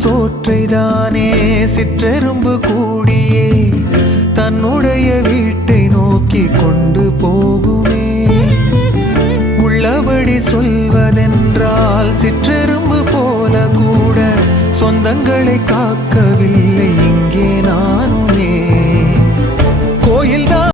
சோற்றைதானே சிற்றெரும்பு கூடியே தன்னுடைய வீட்டை நோக்கி கொண்டு போகுமே. உள்ளபடி சொல்வதென்றால் சிற்றெரும்பு போல கூட சொந்தங்களை காக்கவில்லை இங்கே நான்.